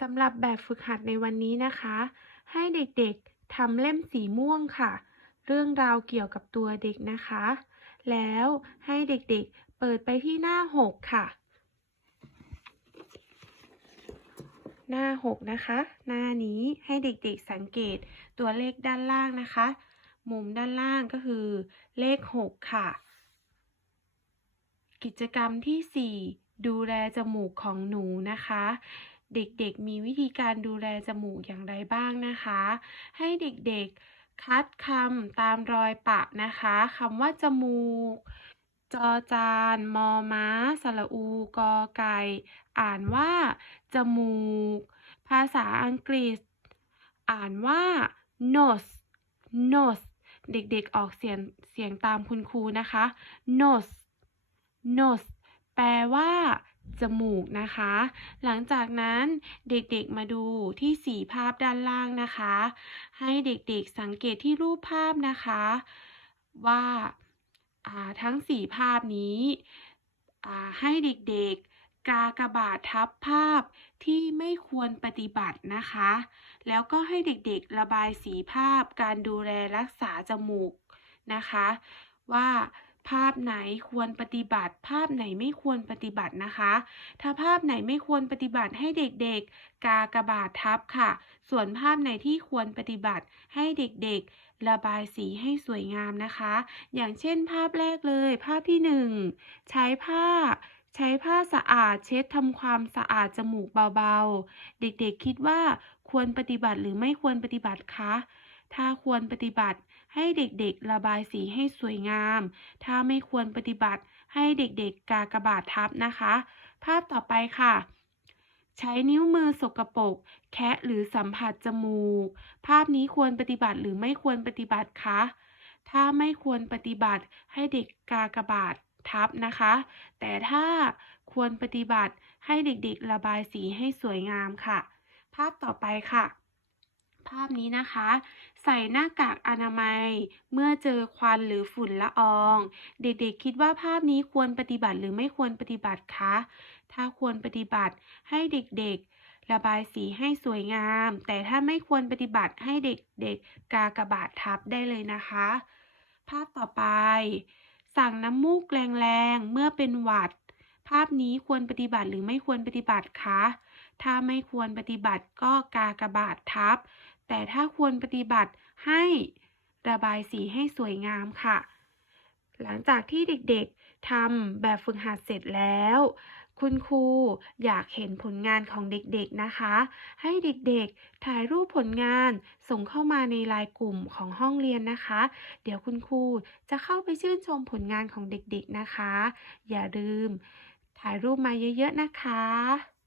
สำหรับแบบฝึกหัดในวันนี้นะคะ ให้เด็กๆทำเล่มสีม่วงค่ะ เรื่องราวเกี่ยวกับตัวเด็กนะคะ แล้วให้เด็กๆเปิดไปที่หน้า 6 ค่ะ หน้า 6 นะคะ หน้านี้ให้เด็กๆสังเกตตัวเลขด้านล่างนะคะ มุมด้านล่างก็คือเลข 6 ค่ะ กิจกรรมที่ 4 ดูแลจมูกของหนูนะคะ เด็กๆ มีวิธีการดูแลจมูกอย่างไรบ้างนะคะ ให้เด็กๆคัดคำตามรอยปะนะคะคำว่าจมูก จอจาน มอม้า สระอู กอไก่ อ่านว่า จมูก ภาษาอังกฤษ อ่านว่า nose nose เด็กๆ ออกเสียงเสียงตามคุณครูนะคะ nose nose แปลว่า จมูกนะคะ หลังจากนั้นเด็กๆมาดูที่สีภาพด้านล่างนะคะ ให้เด็กๆสังเกตที่รูปภาพนะคะ ว่าาทั้งสีภาพนี้ให้เด็กๆกากบาททับภาพที่ไม่ควรปฏิบัตินะคะ แล้วก็ให้เด็กๆระบายสีภาพการดูแลรักษาจมูกนะคะ ว่า ภาพไหนควรปฏิบัติ ภาพไหนไม่ควรปฏิบัตินะคะ ถ้าภาพไหนไม่ควรปฏิบัติให้เด็กๆ กากระบาททับค่ะ ส่วนภาพไหนที่ควรปฏิบัติให้เด็กๆ ระบายสีให้สวยงามนะคะ อย่างเช่นภาพแรกเลย ภาพที่หนึ่งใช้ผ้าใช้ผ้าสะอาดเช็ดทำความสะอาดจมูกเบาๆ เด็กๆคิดว่าควรปฏิบัติหรือไม่ควรปฏิบัติคะ ถ้าควรปฏิบัติให้เด็กๆระบายสีให้สวยงาม ถ้าไม่ควรปฏิบัติให้เด็กๆกากบาททับนะคะ ภาพต่อไปค่ะ ใช้นิ้วมือสกปรกแคะหรือสัมผัสจมูก ภาพนี้ควรปฏิบัติหรือไม่ควรปฏิบัติคะ ถ้าไม่ควรปฏิบัติให้เด็กกากบาททับนะคะ แต่ถ้าควรปฏิบัติให้เด็กๆระบายสีให้สวยงามค่ะ ภาพต่อไปค่ะ ภาพนี้นะคะ ใส่หน้ากากอนามัย เมื่อเจอควันหรือฝุ่นละออง เด็กๆ คิดว่าภาพนี้ควรปฏิบัติหรือไม่ควรปฏิบัติคะ ถ้าควรปฏิบัติให้เด็กๆ ระบายสีให้สวยงาม แต่ถ้าไม่ควรปฏิบัติให้เด็กๆ กากระบาททับได้เลยนะคะ ภาพต่อไป สั่งน้ำมูกแรงๆ เมื่อเป็นหวัด ภาพนี้ควรปฏิบัติหรือไม่ควรปฏิบัติคะถ้าไม่ควรปฏิบัติก็กากบาททับ แต่ถ้าควรปฏิบัติให้ระบายสีให้สวยงามค่ะ หลังจากที่เด็กๆทำแบบฝึกหัดเสร็จแล้ว คุณครูอยากเห็นผลงานของเด็กๆนะคะ ให้เด็กๆถ่ายรูปผลงานส่งเข้ามาในไลน์กลุ่มของห้องเรียนนะคะ เดี๋ยวคุณครูจะเข้าไปชื่นชมผลงานของเด็กๆนะคะ อย่าลืมถ่ายรูปมาเยอะๆนะคะ